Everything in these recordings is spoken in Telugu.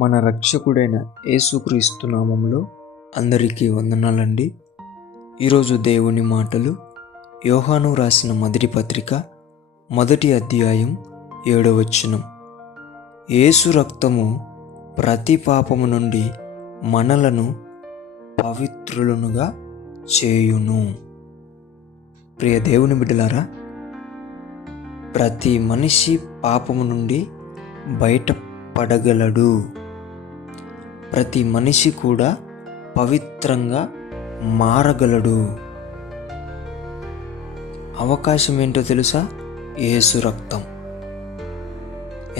మన రక్షకుడైన యేసుక్రీస్తు నామములో అందరికీ వందనాలండి. ఈరోజు దేవుని మాటలు యోహాను రాసిన మొదటి పత్రిక 1వ అధ్యాయం 7వ వచనం. యేసు రక్తము ప్రతి పాపము నుండి మనలను పవిత్రులనుగా చేయును. ప్రియ దేవుని బిడ్డలారా, ప్రతి మనిషి పాపము నుండి బయటపడగలడు. ప్రతి మనిషి కూడా పవిత్రంగా మారగలడు. అవకాశం ఏంటో తెలుసా? యేసు రక్తం.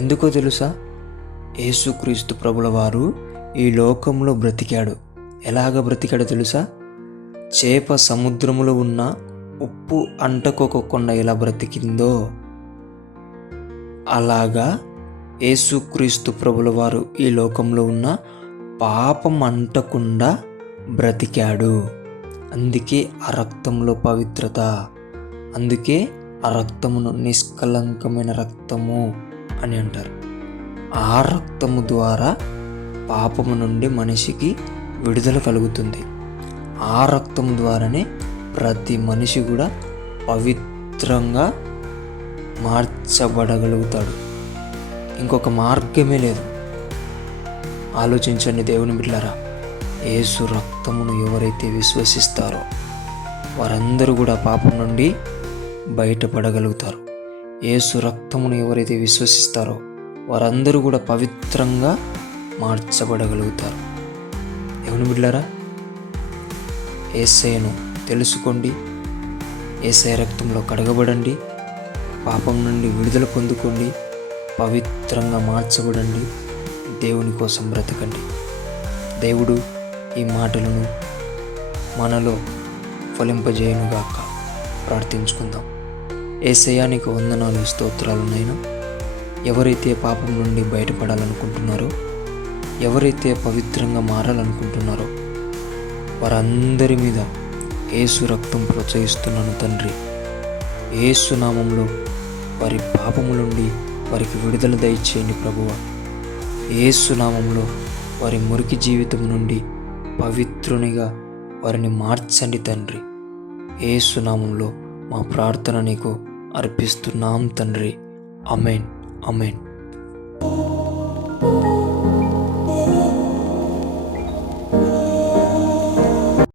ఎందుకో తెలుసా? యేసుక్రీస్తు ప్రభుల వారు ఈ లోకంలో బ్రతికాడు. ఎలాగ బ్రతికాడో తెలుసా? చేప సముద్రములో ఉన్న ఉప్పు అంటకోకుండా ఎలా బ్రతికిందో అలాగా యేసుక్రీస్తు ప్రభుల వారు ఈ లోకంలో ఉన్న పాపం అంటకుండా బ్రతికాడు. అందుకే ఆ రక్తంలో పవిత్రత, అందుకే ఆ రక్తమును నిష్కలంకమైన రక్తము అని అంటారు. ఆ రక్తము ద్వారా పాపము నుండి మనిషికి విడుదల కలుగుతుంది. ఆ రక్తము ద్వారానే ప్రతి మనిషి కూడా పవిత్రంగా మార్చబడగలుగుతాడు. ఇంకొక మార్గమే లేదు. ఆలోచించండి దేవుని బిడ్డలారా, యేసు రక్తమును ఎవరైతే విశ్వసిస్తారో వారందరూ కూడా పాపం నుండి బయటపడగలుగుతారు. యేసు రక్తమును ఎవరైతే విశ్వసిస్తారో వారందరూ కూడా పవిత్రంగా మార్చబడగలుగుతారు. దేవుని బిడ్డలారా, యేసయ్యను తెలుసుకోండి, యేసయ్య రక్తంలో కడగబడండి, పాపం నుండి విడుదల పొందుకోండి, పవిత్రంగా మార్చబడండి, దేవుని కోసం బ్రతకండి. దేవుడు ఈ మాటలను మనలో ఫలింపజేయునుగాక. ప్రార్థించుకుందాం. యేసయ్యా, నీకు వందనాలు, స్తోత్రాలు నైనా. ఎవరైతే పాపం నుండి బయటపడాలనుకుంటున్నారో, ఎవరైతే పవిత్రంగా మారాలనుకుంటున్నారో వారందరి మీద యేసు రక్తం ప్రోత్సహిస్తున్నాను తండ్రి. యేసు నామంలో వారి పాపము నుండి వారికి విడుదల దయచేయండి ప్రభువా. యేసు నామంలో వారి మురికి జీవితం నుండి పవిత్రునిగా వారిని మార్చండి తండ్రి. యేసు నామంలో మా ప్రార్థన నీకు అర్పిస్తున్నాం తండ్రి. ఆమేన్, ఆమేన్.